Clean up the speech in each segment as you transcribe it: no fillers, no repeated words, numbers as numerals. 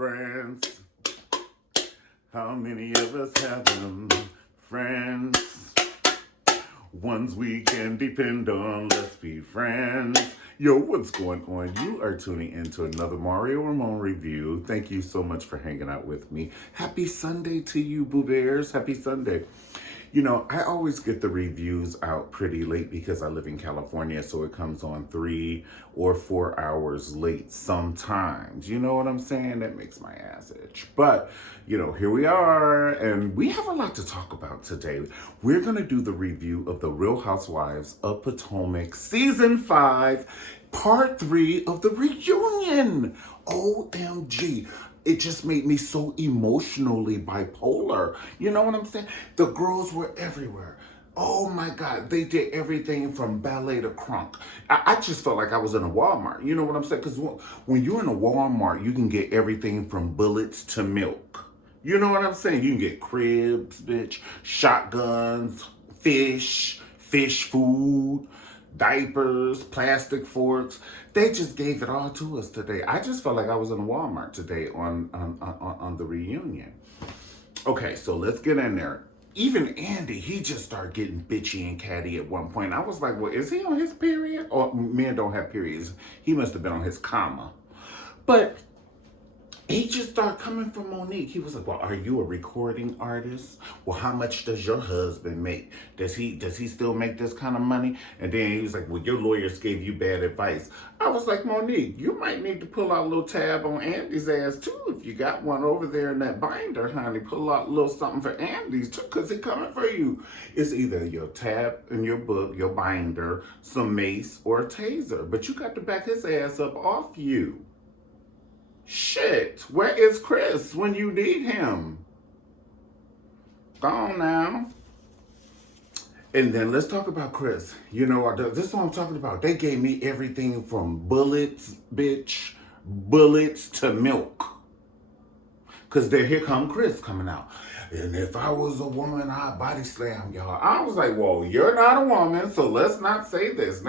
Friends. How many of us have them? Friends. Ones we can depend on. Let's be friends. Yo, what's going on? You are tuning into another Mario Ramon review. Thank you so much for hanging out with me. Happy Sunday to you, Boo Bears. Happy Sunday. You know, I always get the reviews out pretty late because I live in California, so it comes on 3 or 4 hours late sometimes. You know what I'm saying? That makes my ass itch. But, you know, here we are, and we have a lot to talk about today. We're going to do the review of The Real Housewives of Potomac, Season 5, Part 3 of the reunion. OMG. It just made me so emotionally bipolar. You know what I'm saying? The girls were everywhere. Oh my God, they did everything from ballet to crunk. I just felt like I was in a Walmart. You know what I'm saying? Because when you're in a Walmart, you can get everything from bullets to milk. You know what I'm saying? You can get cribs, bitch, shotguns, fish food, diapers, plastic forks. They just gave it all to us today. I just felt like I was in a Walmart today on the reunion. Okay, so let's get in there. Even Andy, he just started getting bitchy and catty at one point. I was like, well, is he on his period? Or men don't have periods. He must have been on his comma. But he just started coming from Monique. He was like, well, are you a recording artist? Well, how much does your husband make? Does he still make this kind of money? And then he was like, well, your lawyers gave you bad advice. I was like, Monique, you might need to pull out a little tab on Andy's ass too. If you got one over there in that binder, honey, pull out a little something for Andy's too, because he's coming for you. It's either your tab in your book, your binder, some mace, or a taser. But you got to back his ass up off you. Shit, where is Chris when you need him? Gone now. And then let's talk about Chris. You know, this is what I'm talking about. They gave me everything from bullets, bitch, bullets to milk. Because here come Chris coming out. And if I was a woman, I'd body slam y'all. I was like, whoa, you're not a woman, so let's not say this.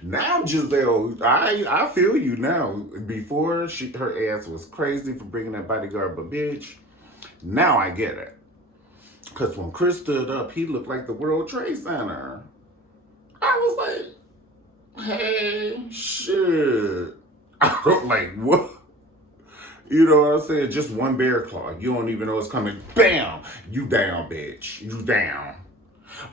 Now Giselle, I feel you now. Before, her ass was crazy for bringing that bodyguard, but bitch, now I get it. Because when Chris stood up, he looked like the World Trade Center. I was like, hey, shit. I don't like, what? You know what I'm saying? Just one bear claw. You don't even know it's coming. Bam! You down, bitch. You down.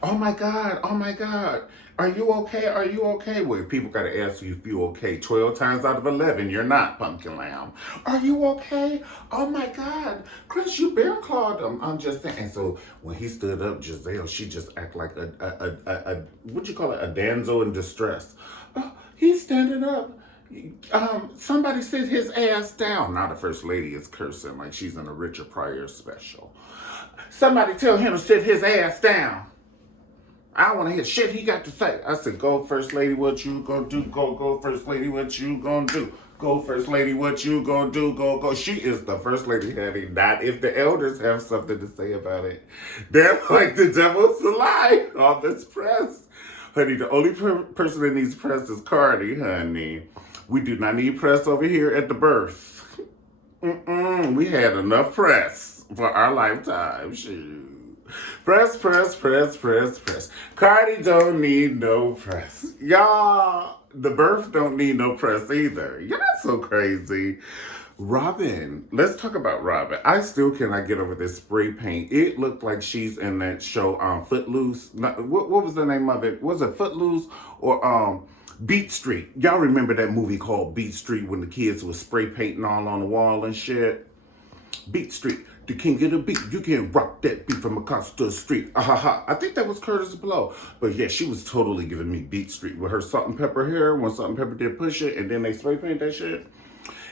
Oh my God. Oh my God. Are you okay? Are you okay? Well, people got to ask you if you're okay. 12 times out of 11, you're not, pumpkin lamb. Are you okay? Oh my God. Chris, you bear clawed him. I'm just saying. And so when he stood up, Giselle, she just act like a what you call it? A damsel in distress. Oh, he's standing up. Somebody sit his ass down. Now the first lady is cursing like she's in a Richard Pryor special. Somebody tell him to sit his ass down. I don't want to hear shit he got to say. I said, go first lady, what you gonna do? Go first lady, what you gonna do? Go first lady, what you gonna do? Go. She is the first lady, honey. Not if the elders have something to say about it. They're like the devil's a lie on this press. Honey, the only person that needs press is Cardi, honey. We do not need press over here at the birth. We had enough press for our lifetime. Shoot. Press. Cardi don't need no press. Y'all, the birth don't need no press either. Y'all so crazy. Robin, let's talk about Robin. I still cannot get over this spray paint. It looked like she's in that show Footloose. What was the name of it? Was it Footloose or Beat Street? Y'all remember that movie called Beat Street when the kids was spray painting all on the wall and shit? Beat Street, the king of the beat. You can't rock that beat from across the street. I think that was Curtis Blow. But yeah, she was totally giving me Beat Street with her salt and pepper hair when Salt and Pepper did Push It and then they spray paint that shit.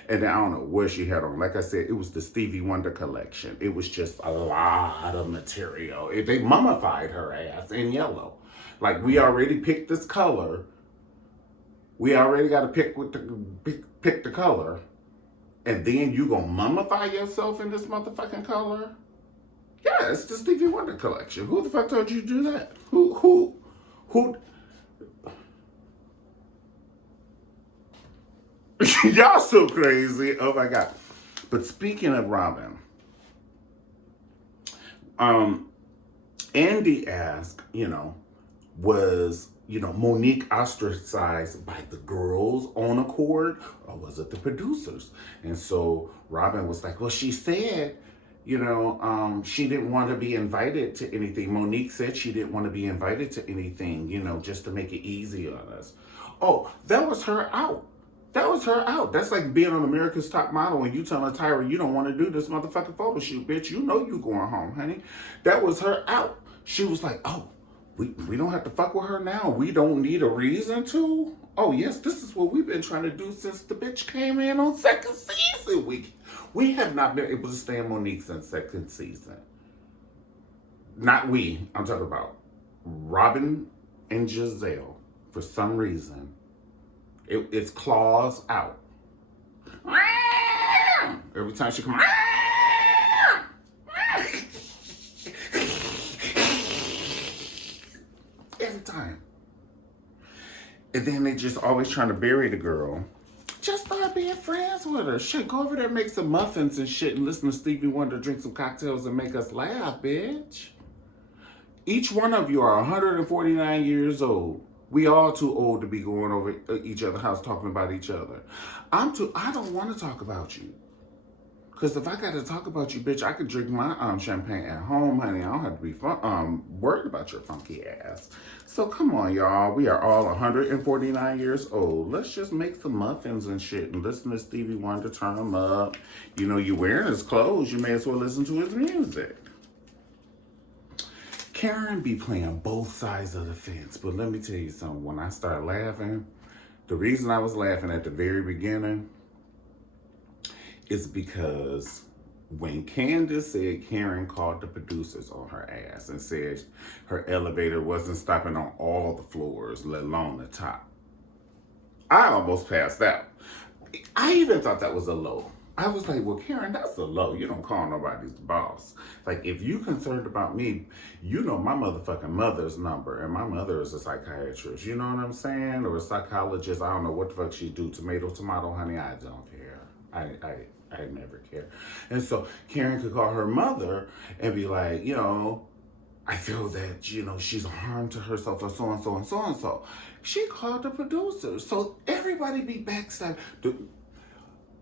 And then I don't know what she had on. Like I said, it was the Stevie Wonder collection. It was just a lot of material. They mummified her ass in yellow. Like, we already picked this color. We already got to pick the color. And then you gonna mummify yourself in this motherfucking color? Yeah, it's the Stevie Wonder collection. Who the fuck told you to do that? Who? Y'all so crazy. Oh my God. But speaking of Robin, Andy asked, was, Monique ostracized by the girls on accord, or was it the producers? And so Robin was like, well, she said, she didn't want to be invited to anything. Monique said she didn't want to be invited to anything, just to make it easy on us. Oh, that was her out. That was her out. That's like being on America's Top Model and you telling Tyra you don't want to do this motherfucking photo shoot, bitch. You know you going home, honey. That was her out. She was like, oh, we don't have to fuck with her now. We don't need a reason to. Oh, yes, this is what we've been trying to do since the bitch came in on second season. We have not been able to stand Monique since second season. Not we. I'm talking about Robin and Giselle. For some reason, it's claws out. Every time she comes. Every time. And then they just always trying to bury the girl. Just start being friends with her. Shit, go over there and make some muffins and shit and listen to Stevie Wonder, drink some cocktails and make us laugh, bitch. Each one of you are 149 years old. We all too old to be going over each other's house talking about each other. I don't want to talk about you. Because if I got to talk about you, bitch, I could drink my champagne at home, honey. I don't have to be worried about your funky ass. So come on, y'all. We are all 149 years old. Let's just make some muffins and shit and listen to Stevie Wonder, turn them up. You wearing his clothes. You may as well listen to his music. Karen be playing both sides of the fence. But let me tell you something. When I start laughing, the reason I was laughing at the very beginning is because when Candace said Karen called the producers on her ass and said her elevator wasn't stopping on all the floors, let alone the top, I almost passed out. I even thought that was a low. I was like, well, Karen, that's a low. You don't call nobody's boss. Like, if you concerned about me, you know my motherfucking mother's number. And my mother is a psychiatrist. You know what I'm saying? Or a psychologist. I don't know what the fuck she do. Tomato, honey, I don't care. I never care. And so Karen could call her mother and be like, I feel that, she's a harm to herself or so and so and so and so. She called the producers. So everybody be backstabbed.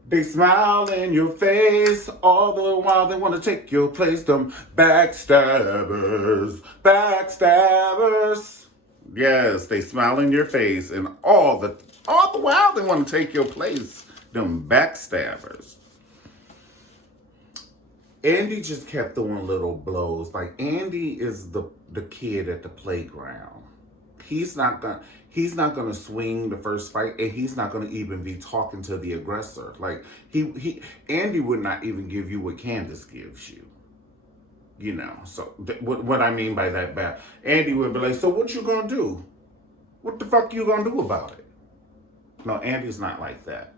They smile in your face all the while they want to take your place. Them backstabbers. Yes, they smile in your face and all the while they want to take your place. Them backstabbers. Andy just kept throwing little blows. Like, Andy is the kid at the playground. He's not gonna swing the first fight, and he's not gonna even be talking to the aggressor. Like, Andy would not even give you what Candace gives you. So what I mean by that bad, Andy would be like, so what you gonna do? What the fuck you gonna do about it? No, Andy's not like that.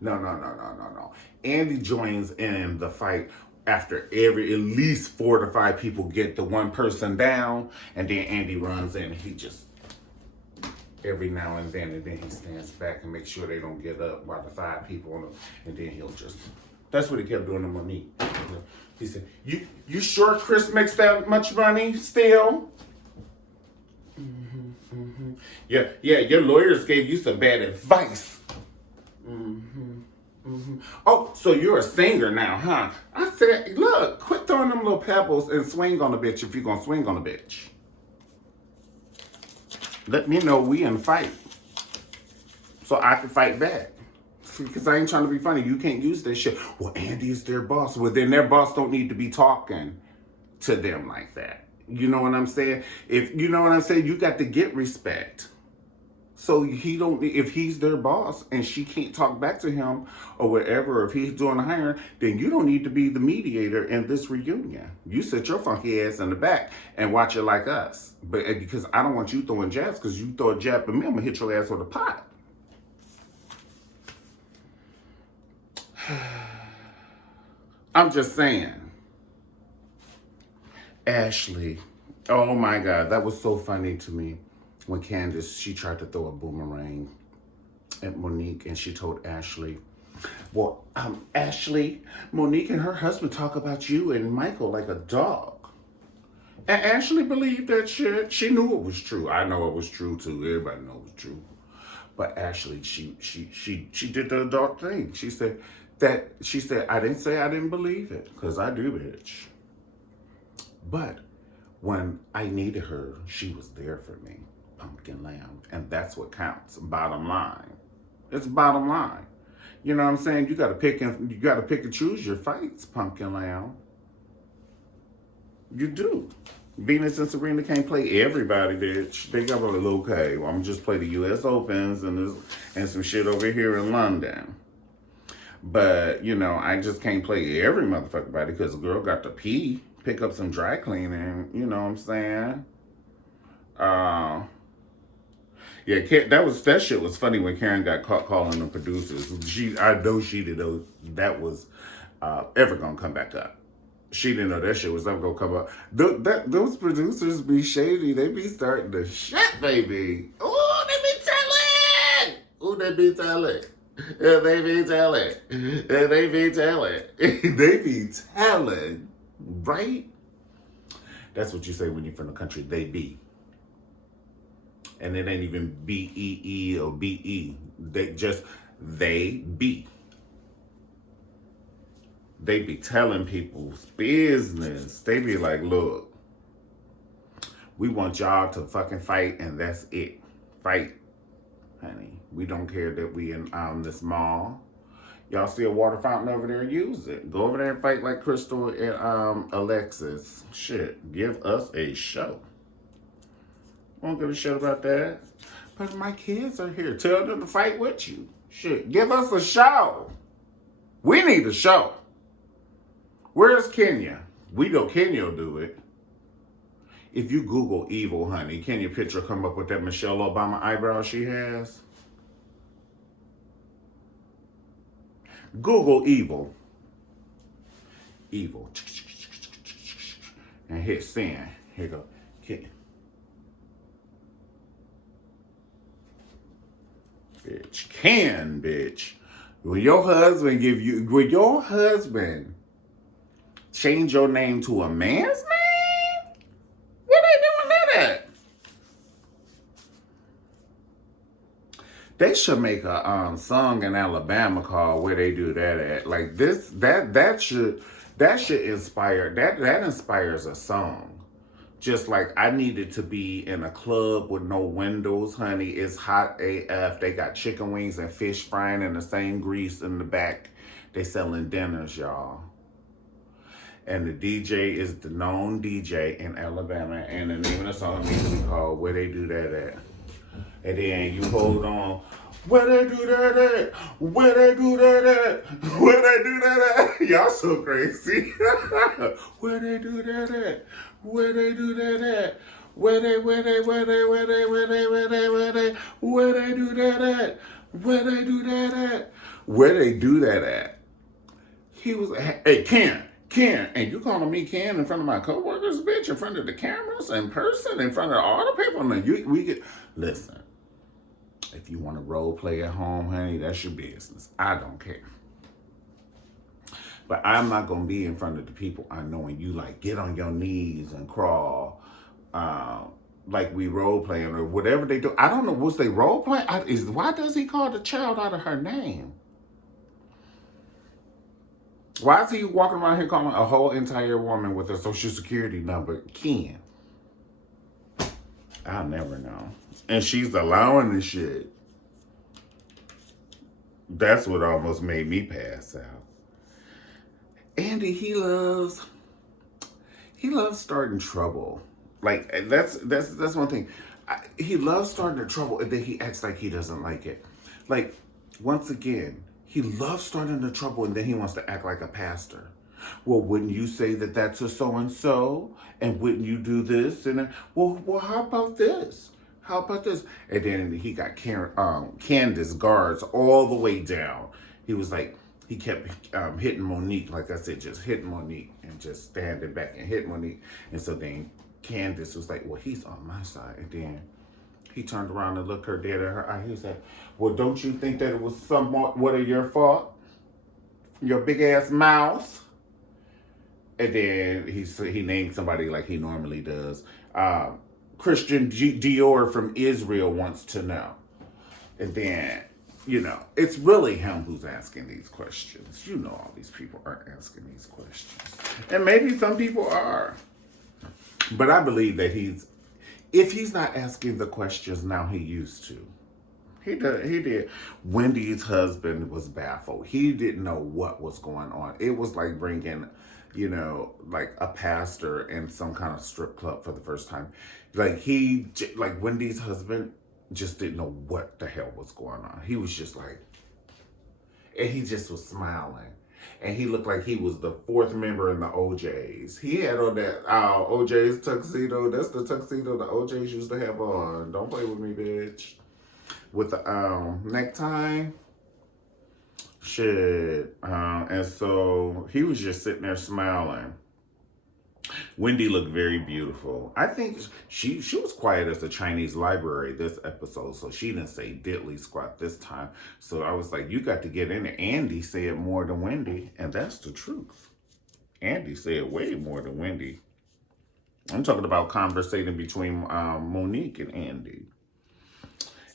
No. Andy joins in the fight after at least 4 to 5 people get the one person down, and then Andy runs in and he just, every now and then he stands back and makes sure they don't get up while the 5 people on him, and then he'll just, that's what he kept doing to Monique. He said, you sure Chris makes that much money still? Yeah, your lawyers gave you some bad advice. Oh, so you're a singer now, huh? I said, look, quit throwing them little pebbles and swing on a bitch if you're gonna swing on a bitch. Let me know we in a fight so I can fight back. Because I ain't trying to be funny. You can't use this shit. Well, Andy is their boss. Well, then their boss don't need to be talking to them like that. You know what I'm saying? You got to get respect. So if he's their boss and she can't talk back to him or whatever, if he's doing the hiring, then you don't need to be the mediator in this reunion. You sit your funky ass in the back and watch it like us. But because I don't want you throwing jabs, because you throw a jab at me, I'm gonna hit your ass with a pot. I'm just saying. Ashley, oh my God, that was so funny to me. When Candace, she tried to throw a boomerang at Monique, and she told Ashley, Well, Ashley, Monique and her husband talk about you and Michael like a dog. And Ashley believed that shit. She knew it was true. I know it was true too. Everybody knows it was true. But Ashley, she did the adult thing. She said I didn't say I didn't believe it, because I do, bitch. But when I needed her, she was there for me. Pumpkin lamb. And that's what counts. Bottom line. It's bottom line. You know what I'm saying? You gotta pick and choose your fights, pumpkin lamb. You do. Venus and Serena can't play everybody, bitch. They got like, okay, well, I'm just play the U.S. Opens and some shit over here in London. But, I just can't play every motherfucking body because the girl got to pick up some dry cleaning, you know what I'm saying? Yeah, that shit was funny when Karen got caught calling the producers. I know she didn't know that was ever gonna come back up. She didn't know that shit was ever gonna come up. Those producers be shady. They be starting to shit, baby. Ooh, they be telling. Ooh, they be telling. Yeah, they be telling. Yeah, they be telling. They be telling. Right? That's what you say when you're from the country. They be. And it ain't even B-E-E or B-E. They be. They be telling people's business. They be like, look, we want y'all to fucking fight and that's it. Fight, honey. We don't care that we in this mall. Y'all see a water fountain over there? Use it. Go over there and fight like Crystal and Alexis. Shit, give us a show. Won't give a shit about that. But my kids are here. Tell them to fight with you. Shit, give us a show. We need a show. Where's Kenya? We know Kenya will do it. If you Google evil, honey, Kenya picture come up with that Michelle Obama eyebrow she has? Google evil. Evil. And hit send. Here you go. Bitch. Bitch. When your husband change your name to a man's name? What they doing that at? They should make a song in Alabama called Where They Do That At. Like this, that should inspire, that inspires a song. Just like I needed to be in a club with no windows, honey. It's hot AF. They got chicken wings and fish frying in the same grease in the back. They selling dinners, y'all. And the DJ is the known DJ in Alabama. And the name of the song needs to be called Where They Do That At. And then you hold on. Where they do that at? Where they do that at? Where they do that at? Y'all so crazy. Where they do that at? Where they do that at? Where they do that at? Where they do that at? Where they do that at? He was, hey, Ken, and you calling me Ken in front of my coworkers, bitch, in front of the cameras, in person, in front of all the people. No, we get, listen. If you want to role play at home, honey, that's your business. I don't care. But I'm not going to be in front of the people I know and you like get on your knees and crawl like we role playing or whatever they do. I don't know. Was they role playing? Why does he call the child out of her name? Why is he walking around here calling a whole entire woman with a social security number Ken? I'll never know. And she's allowing this shit. That's what almost made me pass out. Andy, he loves starting trouble. Like that's one thing. He loves starting the trouble, and then he acts like he doesn't like it. Like once again, he loves starting the trouble, and then he wants to act like a pastor. Well, wouldn't you say that that's a so and so? And wouldn't you do this? And well, how about this? How about this? And then he got Candace guards all the way down. He was like, he kept hitting Monique, like I said, just hitting Monique and just standing back and hitting Monique. And so then Candace was like, well, he's on my side. And then he turned around and looked her dead in her eye. He was like, well, don't you think that it was somewhat of your fault? Your big ass mouth. And then he named somebody like he normally does. Christian Dior from Israel wants to know. And then, it's really him who's asking these questions. All these people aren't asking these questions. And maybe some people are. But I believe that if he's not asking the questions now, he used to. He did. Wendy's husband was baffled. He didn't know what was going on. It was like bringing, like a pastor in some kind of strip club for the first time. Like Wendy's husband just didn't know what the hell was going on. He was just like, and he just was smiling. And he looked like he was the fourth member in the OJs. He had on that OJ's tuxedo. That's the tuxedo the OJs used to have on. Don't play with me, bitch. With the necktie. Shit. And so he was just sitting there smiling. Wendy looked very beautiful. I think she was quiet as a Chinese library this episode, so she didn't say diddly squat this time. So I was like, you got to get in it. Andy said more than Wendy, and that's the truth. Andy said way more than Wendy. I'm talking about conversating between Monique and Andy.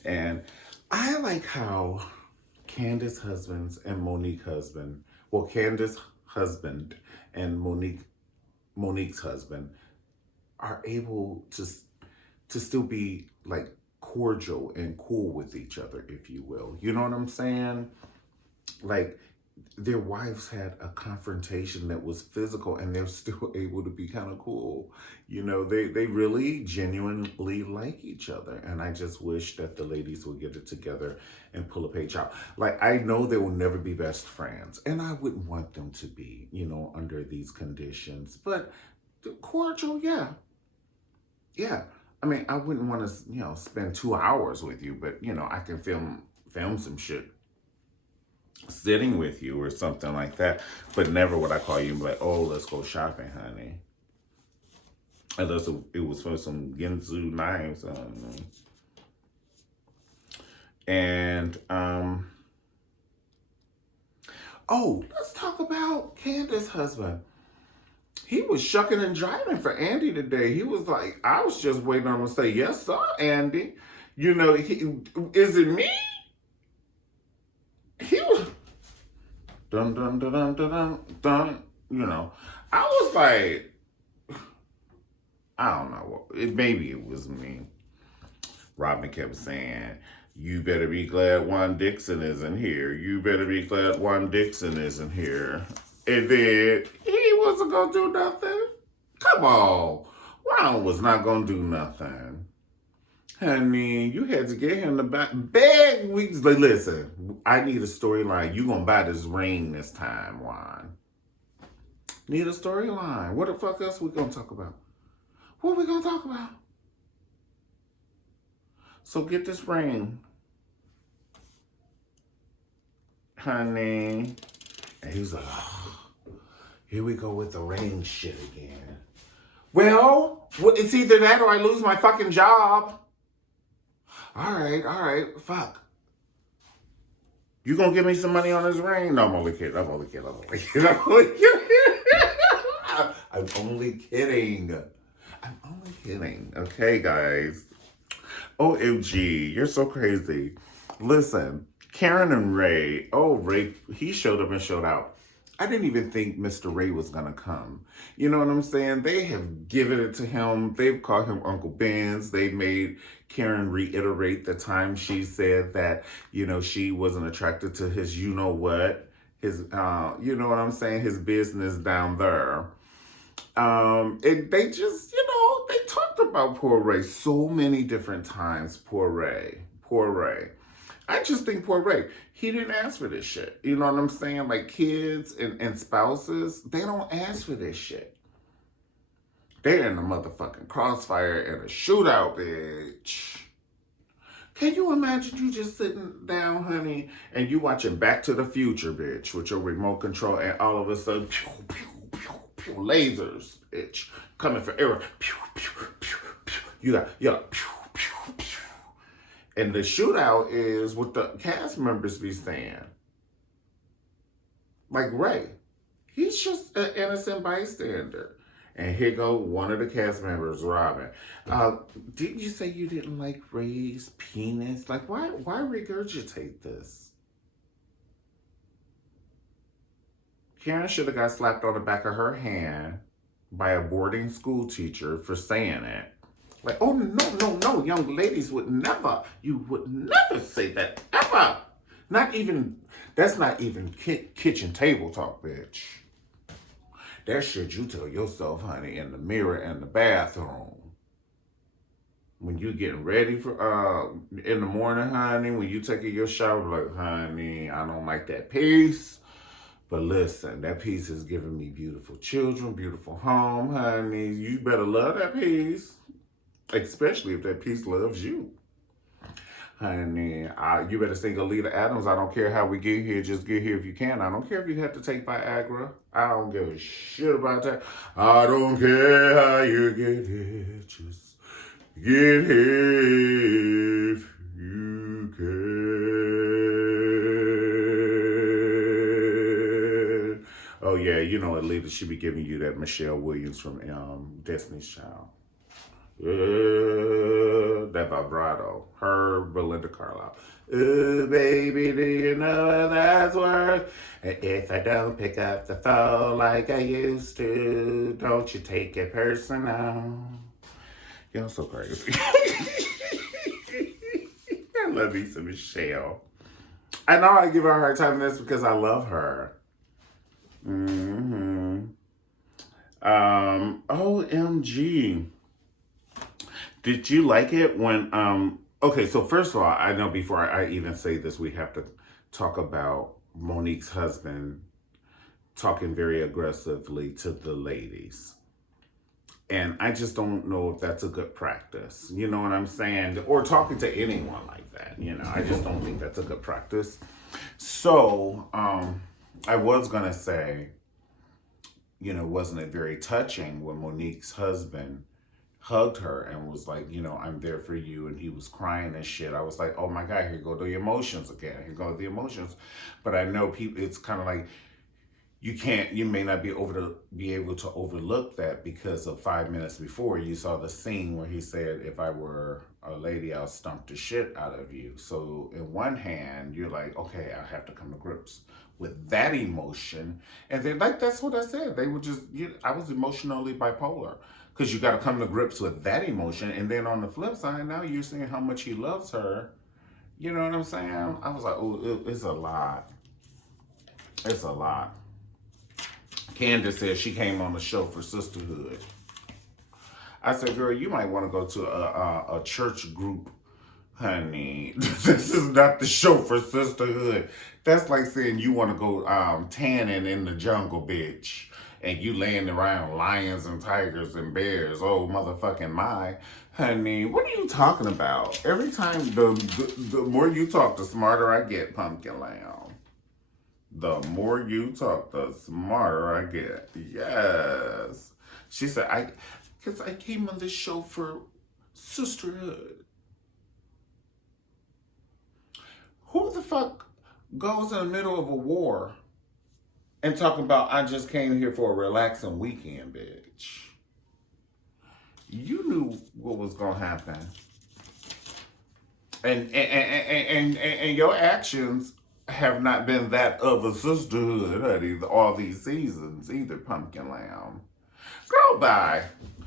And I like how Candace husbands and Monique husband, well, Candace husband and Monique's husband are able to still be like cordial and cool with each other, if you will. You know what I'm saying? Like their wives had a confrontation that was physical and they're still able to be kind of cool. They really genuinely like each other. And I just wish that the ladies would get it together and pull a page out. Like, I know they will never be best friends. And I wouldn't want them to be, under these conditions. But cordial, yeah. Yeah. I mean, I wouldn't want to, spend 2 hours with you. But, I can film some shit sitting with you or something like that. But never would I call you and be like, oh, let's go shopping, honey. Unless it was for some Ginsu knives. I don't know. And, let's talk about Candace's husband. He was shucking and driving for Andy today. He was like, I was just waiting on him to say, yes, sir, Andy. Is it me? He was, dun, dun, dun, dun, dun, dun, I was like, I don't know. Maybe it was me. Robin kept saying, you better be glad Juan Dixon isn't here. You better be glad Juan Dixon isn't here. And then he wasn't going to do nothing. Come on. Juan was not going to do nothing. Honey, you had to get him to beg weeks. Like, listen, I need a storyline. You going to buy this ring this time, Juan. Need a storyline. What the fuck else we going to talk about? What are we going to talk about? So get this ring. Honey. And he was like, oh, here we go with the ring shit again. Well, it's either that or I lose my fucking job. All right, fuck. You gonna give me some money on this ring? No, I'm only kidding. I'm only kidding. Okay, guys. OMG, you're so crazy. Listen, Karen and Ray. Oh, Ray, he showed up and showed out. I didn't even think Mr. Ray was going to come. You know what I'm saying? They have given it to him. They've called him Uncle Ben's. They made Karen reiterate the time she said that, she wasn't attracted to his you-know-what. His, you know what I'm saying? His business down there. And they just, they talked about poor Ray so many different times. Poor Ray. I just think poor Ray, he didn't ask for this shit. You know what I'm saying? Like kids and spouses, they don't ask for this shit. They're in a motherfucking crossfire and a shootout, bitch. Can you imagine you just sitting down, honey, and you watching Back to the Future, bitch, with your remote control, and all of a sudden, pew, pew, pew, pew, lasers, bitch, coming for error. Pew, pew, pew, pew. You got pew, pew, pew. And the shootout is what the cast members be saying. Like Ray. He's just an innocent bystander. And here go one of the cast members, Robin. Uh, didn't you say you didn't like Ray's penis? Like, why regurgitate this? Karen should have got slapped on the back of her hand by a boarding school teacher for saying it. Like, oh, no, young ladies you would never say that, ever. That's not even kitchen table talk, bitch. That shit you tell yourself, honey, in the mirror in the bathroom. When you getting ready for, in the morning, honey, when you taking your shower, like, honey, I don't like that piece. But listen, that piece is giving me beautiful children, beautiful home, honey. You better love that piece. Especially if that piece loves you. Honey, you better sing Alita Adams. I don't care how we get here. Just get here if you can. I don't care if you have to take Viagra. I don't give a shit about that. I don't care how you get here. Just get here if you can. Oh, yeah, you know Alita should be giving you that Michelle Williams from Destiny's Child. That vibrato. Her, Belinda Carlisle. Ooh, baby, do you know what that's worth? And if I don't pick up the phone like I used to, don't you take it personal. You're so crazy. I love me some Michelle. I know I give her a hard time in this because I love her. OMG. Did you like it when, okay, so first of all, I know before I even say this, we have to talk about Monique's husband talking very aggressively to the ladies. And I just don't know if that's a good practice. You know what I'm saying? Or talking to anyone like that, you know. I just don't think that's a good practice. So, I was going to say, you know, wasn't it very touching when Monique's husband hugged her and was like, you know, I'm there for you, and he was crying and shit. I was like, oh my God, here go the emotions again. Here go the emotions. But I know people, it's kind of like, you may not be able to overlook that because of 5 minutes before you saw the scene where he said, if I were a lady, I'll stomp the shit out of you. So in one hand, you're like, okay, I have to come to grips with that emotion. And then, like, that's what I said. They would just, I was emotionally bipolar. Because you got to come to grips with that emotion. And then on the flip side, now you're seeing how much he loves her. You know what I'm saying? I was like, oh, it's a lot. It's a lot. Candace said she came on the show for sisterhood. I said, girl, you might want to go to a church group, honey. This is not the show for sisterhood. That's like saying you want to go tanning in the jungle, bitch. And you laying around lions and tigers and bears. Oh, motherfucking my. Honey, what are you talking about? Every time, the more you talk, the smarter I get, Pumpkin Lamb. The more you talk, the smarter I get. Yes. She said, because I came on this show for sisterhood. Who the fuck goes in the middle of a war and talk about, I just came here for a relaxing weekend, bitch? You knew what was gonna happen. And your actions have not been that of a sisterhood, honey, all these seasons either, Pumpkin Lamb. Girl, bye.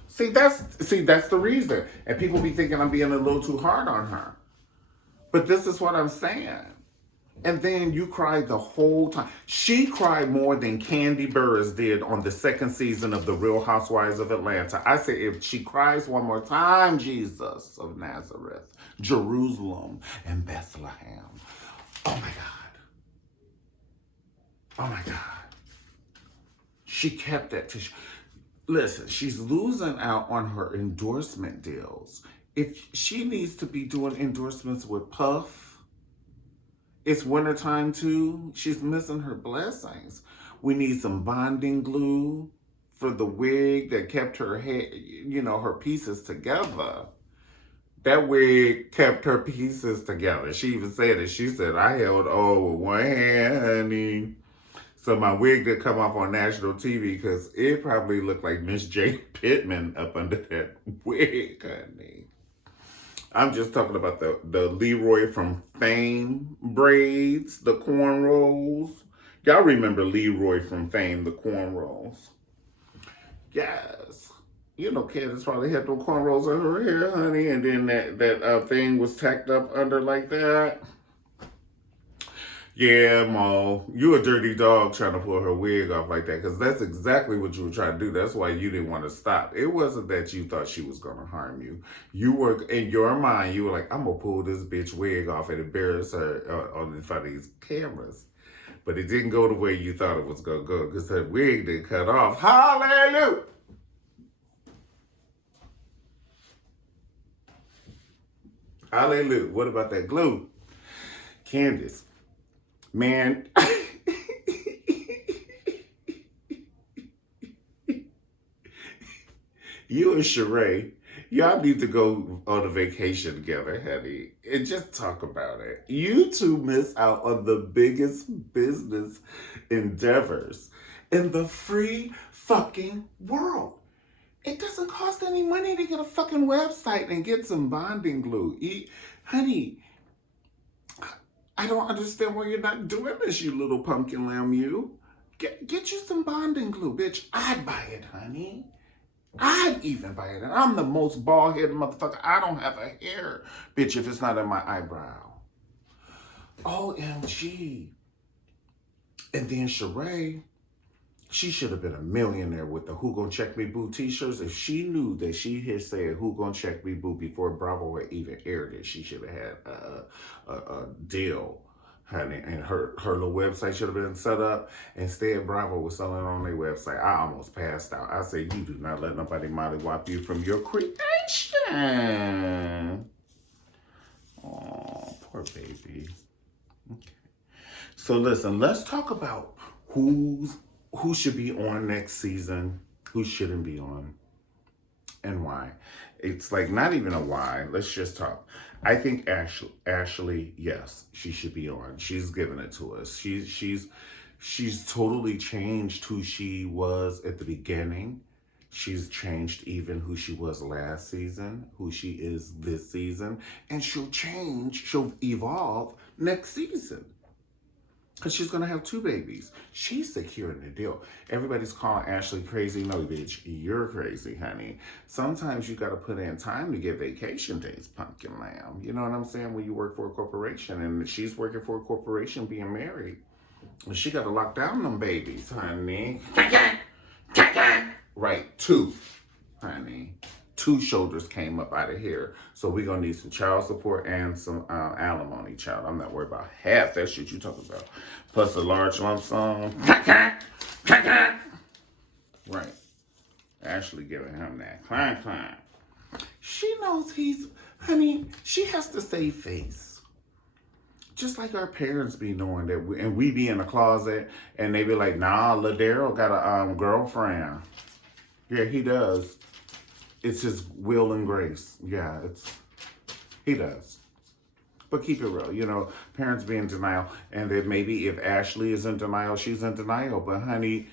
See, that's the reason. And people be thinking I'm being a little too hard on her. But this is what I'm saying. And then you cried the whole time. She cried more than Candy Burris did on the second season of The Real Housewives of Atlanta. I say, if she cries one more time, Jesus of Nazareth, Jerusalem, and Bethlehem. Oh my God. Oh my God. She kept that tissue. Listen, she's losing out on her endorsement deals. If she needs to be doing endorsements with Puff, it's wintertime too. She's missing her blessings. We need some bonding glue for the wig that kept her head, her pieces together. That wig kept her pieces together. She even said it. She said, I held with one hand, honey. So my wig did come off on national TV because it probably looked like Miss Jane Pittman up under that wig, honey. I'm just talking about the Leroy from Fame braids, the cornrows. Y'all remember Leroy from Fame, the cornrows? Yes. You know, Candace probably had no cornrows in her hair, honey, and then that thing was tacked up under like that. Yeah, Mo, you a dirty dog trying to pull her wig off like that, because that's exactly what you were trying to do. That's why you didn't want to stop. It wasn't that you thought she was going to harm you. You were, in your mind, you were like, I'm going to pull this bitch wig off and embarrass her on in front of these cameras. But it didn't go the way you thought it was going to go, because her wig didn't cut off. Hallelujah! Hallelujah. What about that glue? Candace. Man, you and Sheree, y'all need to go on a vacation together, honey, and just talk about it. You two miss out on the biggest business endeavors in the free fucking world. It doesn't cost any money to get a fucking website and get some bonding glue. Honey, I don't understand why you're not doing this, you little pumpkin lamb, you. Get you some bonding glue, bitch. I'd buy it, honey. I'd even buy it. And I'm the most bald-headed motherfucker. I don't have a hair, bitch, if it's not in my eyebrow. OMG. And then Sheree, she should have been a millionaire with the Who Gon' Check Me Boo t-shirts. If she knew that she had said Who Gon' Check Me Boo before Bravo had even aired it, she should have had a deal, honey. And her little website should have been set up. Instead, Bravo was selling it on their website. I almost passed out. I said, you do not let nobody mollywop you from your creation. Oh, poor baby. Okay. So listen, let's talk about who should be on next season, who shouldn't be on, and why. It's like not even a why. Let's just talk. I think Ashley, yes, she should be on. She's given it to us. She's totally changed who she was at the beginning. She's changed even who she was last season, who she is this season, and she'll evolve next season. Because she's going to have 2 babies. She's securing the deal. Everybody's calling Ashley crazy. No, bitch, you're crazy, honey. Sometimes you got to put in time to get vacation days, pumpkin lamb. You know what I'm saying? When you work for a corporation, and she's working for a corporation being married. And she got to lock down them babies, honey. Right, 2, honey. 2 shoulders came up out of here. So we're going to need some child support and some alimony, child. I'm not worried about half that shit you talking about. Plus a large lump sum. Right. Ashley giving him that. Climb. She knows honey, she has to save face. Just like our parents be knowing that, and we be in the closet, and they be like, nah, Ladero got a girlfriend. Yeah, he does. It's his will and grace. Yeah, he does. But keep it real. You know, parents be in denial. And then maybe if Ashley is in denial, she's in denial. But honey,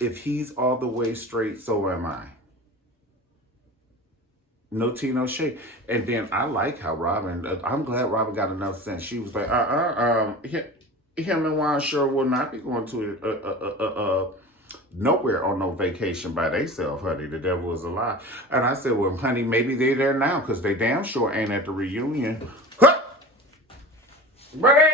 if he's all the way straight, so am I. No tea, no shade. And then I like how Robin, I'm glad Robin got enough sense. She was like, him and Juan sure will not be going to nowhere on no vacation by themselves, honey. The devil is a lie. And I said, well, honey, maybe they're there now because they damn sure ain't at the reunion. Huh! Where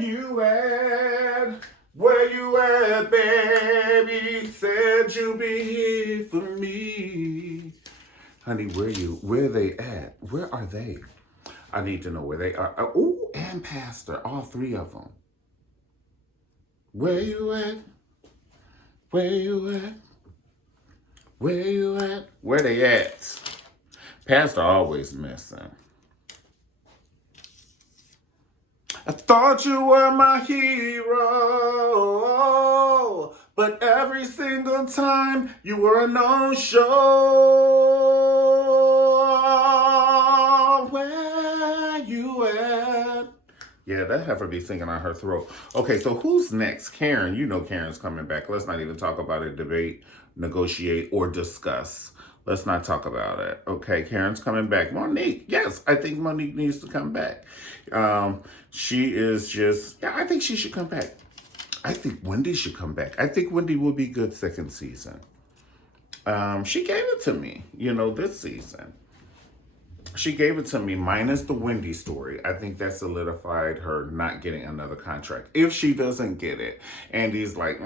you at? Where you at, baby? Said you'll be here for me. Honey, where they at? Where are they? I need to know where they are. Oh, and Pastor, all 3 of them. Where you at? Where you at? Where you at? Where they at? Pastor always missing. I thought you were my hero, but every single time you were a no-show. Where you at? Yeah, that heifer be singing on her throat. Okay, so who's next? Karen. You know Karen's coming back. Let's not even talk about it, debate, negotiate, or discuss. Let's not talk about it. Okay, Karen's coming back. Monique, yes, I think Monique needs to come back. She is just, yeah, I think she should come back. I think Wendy should come back. I think Wendy will be good second season. She gave it to me, this season. She gave it to me minus the Wendy story. I think that solidified her not getting another contract. If she doesn't get it, Andy's like,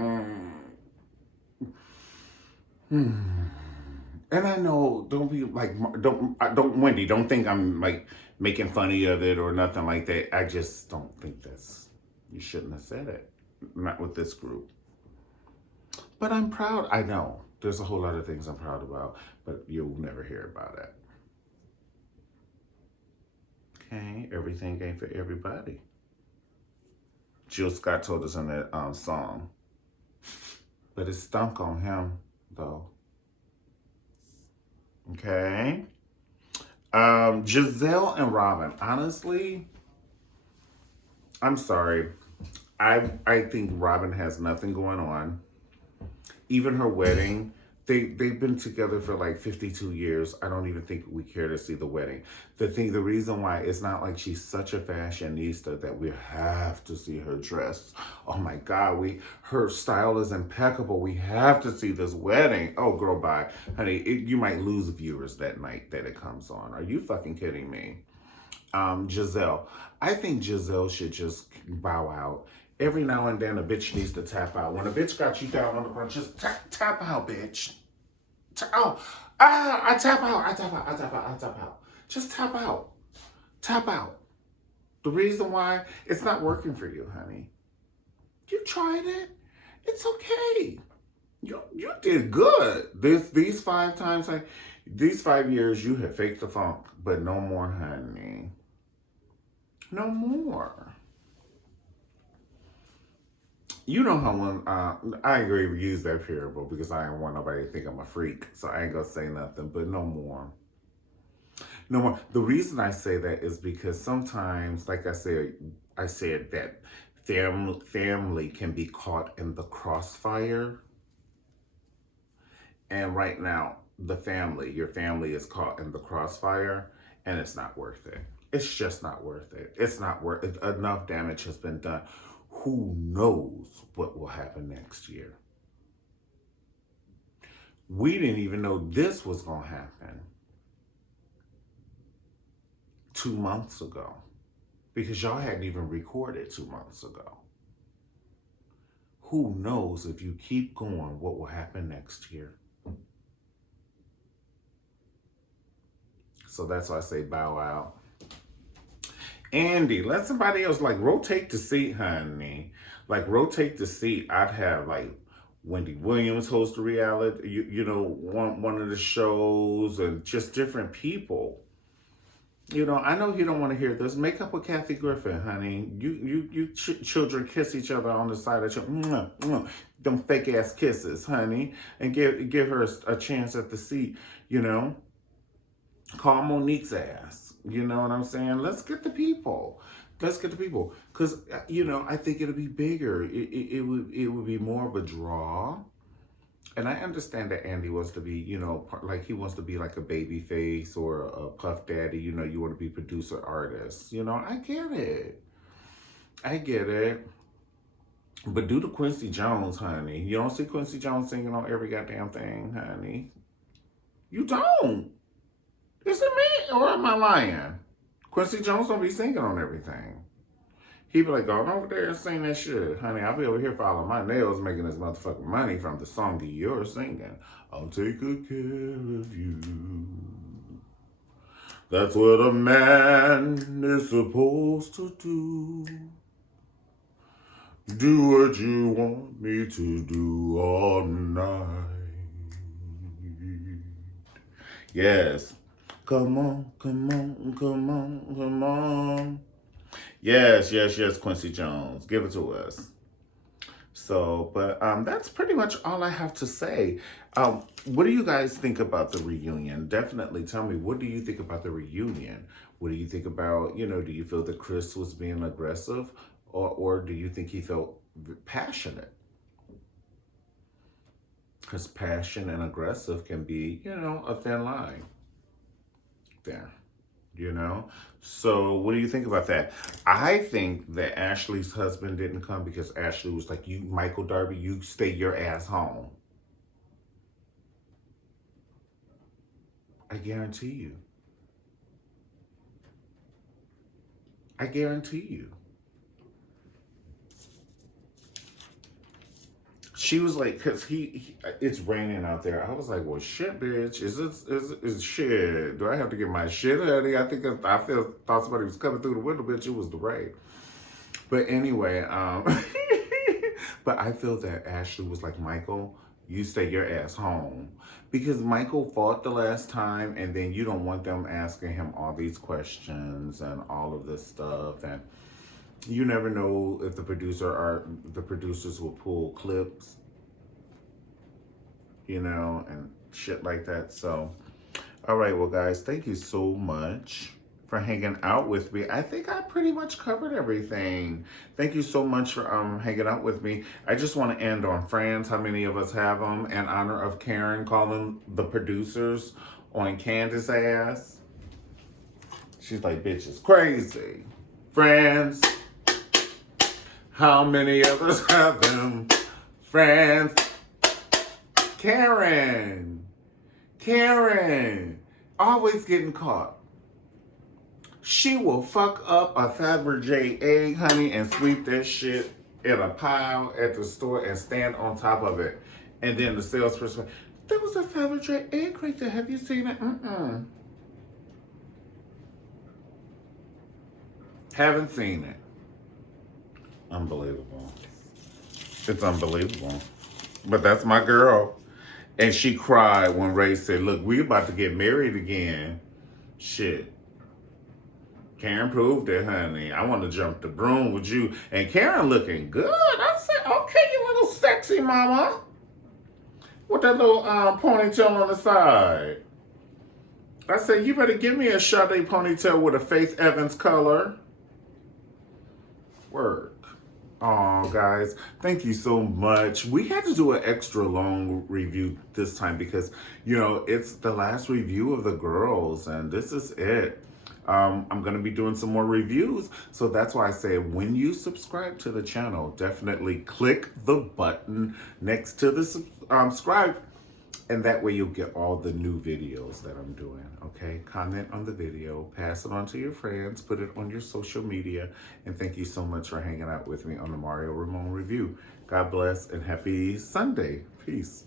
And I know, don't be like, don't Wendy, don't think I'm like making funny of it or nothing like that. I just don't think you shouldn't have said it. Not with this group. But I'm proud. I know there's a whole lot of things I'm proud about, but you'll never hear about it. Okay, everything ain't for everybody. Jill Scott told us in that song. But it stunk on him, though. Okay. Giselle and Robin. Honestly, I'm sorry. I think Robin has nothing going on. Even her wedding, they've been together for like 52 years. I don't even think we care to see the wedding. The reason why, it's not like she's such a fashionista that we have to see her dress. Oh my God, her style is impeccable. We have to see this wedding. Oh girl, bye. Honey, you might lose viewers that night that it comes on. Are you fucking kidding me? Giselle. I think Giselle should just bow out. Every now and then a bitch needs to tap out. When a bitch got you down on the ground, just tap out, bitch. I tap out. Just tap out. Tap out. The reason why, it's not working for you, honey. You tried it. It's okay. You did good. These 5 times, these 5 years you have faked the funk, but no more, honey. No more. You know how when, I agree we use that parable because I don't want nobody to think I'm a freak. So I ain't gonna say nothing, but no more. No more. The reason I say that is because sometimes, like I said that family can be caught in the crossfire. And right now, your family is caught in the crossfire, and it's not worth it. It's just not worth it. It's not worth it. Enough damage has been done. Who knows what will happen next year? We didn't even know this was going to happen 2 months ago because y'all hadn't even recorded 2 months ago. Who knows if you keep going what will happen next year? So that's why I say bow out. Andy, let somebody else rotate the seat, honey. Rotate the seat. I'd have Wendy Williams host a reality, one of the shows, and just different people. I know you don't want to hear this. Make up with Kathy Griffin, honey. You children kiss each other on the side of them fake ass kisses, honey, and give her a chance at the seat. Call Monique's ass. You know what I'm saying? Let's get the people. Because, I think it'll be bigger. It would be more of a draw. And I understand that Andy wants to be, he wants to be like a baby face or a Puff Daddy. You want to be producer artist. I get it. But do the Quincy Jones, honey. You don't see Quincy Jones singing on every goddamn thing, honey. You don't. Is it me or am I lying? Quincy Jones don't be singing on everything. He be like, going over there and sing that shit. Honey, I'll be over here filing my nails, making this motherfucking money from the song that you're singing. I'll take good care of you. That's what a man is supposed to do. Do what you want me to do all night. Yes. Come on. Yes, Quincy Jones. Give it to us. So, but that's pretty much all I have to say. What do you guys think about the reunion? Definitely tell me, what do you think about the reunion? What do you think about, do you feel that Chris was being aggressive, or do you think he felt passionate? Because passion and aggressive can be, a thin line there. So what do you think about that? I think that Ashley's husband didn't come because Ashley was like, you, Michael Darby, you stay your ass home. I guarantee you. I guarantee you. She was like, cause it's raining out there. I was like, well, shit, bitch, is shit? Do I have to get my shit, honey? I think thought somebody was coming through the window, bitch. It was the rain. But anyway, but I feel that Ashley was like, Michael, you stay your ass home, because Michael fought the last time, and then you don't want them asking him all these questions and all of this stuff, and you never know if the producers will pull clips, and shit like that. So, all right, well, guys, thank you so much for hanging out with me. I think I pretty much covered everything. Thank you so much for hanging out with me. I just want to end on Friends. How many of us have them? In honor of Karen calling the producers on Candace's ass. She's like, bitch is crazy. Friends. How many of us have them? Friends. Karen. Always getting caught. She will fuck up a Fabergé egg, honey, and sweep that shit in a pile at the store and stand on top of it. And then the salesperson, there was a Fabergé egg right there. Have you seen it? Haven't seen it. Unbelievable. It's unbelievable. But that's my girl. And she cried when Ray said, look, we about to get married again. Shit. Karen proved it, honey. I want to jump the broom with you. And Karen looking good. I said, okay, you little sexy mama. With that little ponytail on the side. I said, you better give me a Sade ponytail with a Faith Evans color. Work. Oh, guys, thank you so much. We had to do an extra long review this time because, it's the last review of the girls, and this is it. I'm going to be doing some more reviews, so that's why I say when you subscribe to the channel, definitely click the button next to the subscribe, and that way you'll get all the new videos that I'm doing, okay? Comment on the video, pass it on to your friends, put it on your social media, and thank you so much for hanging out with me on the Mario Ramon Review. God bless and happy Sunday. Peace.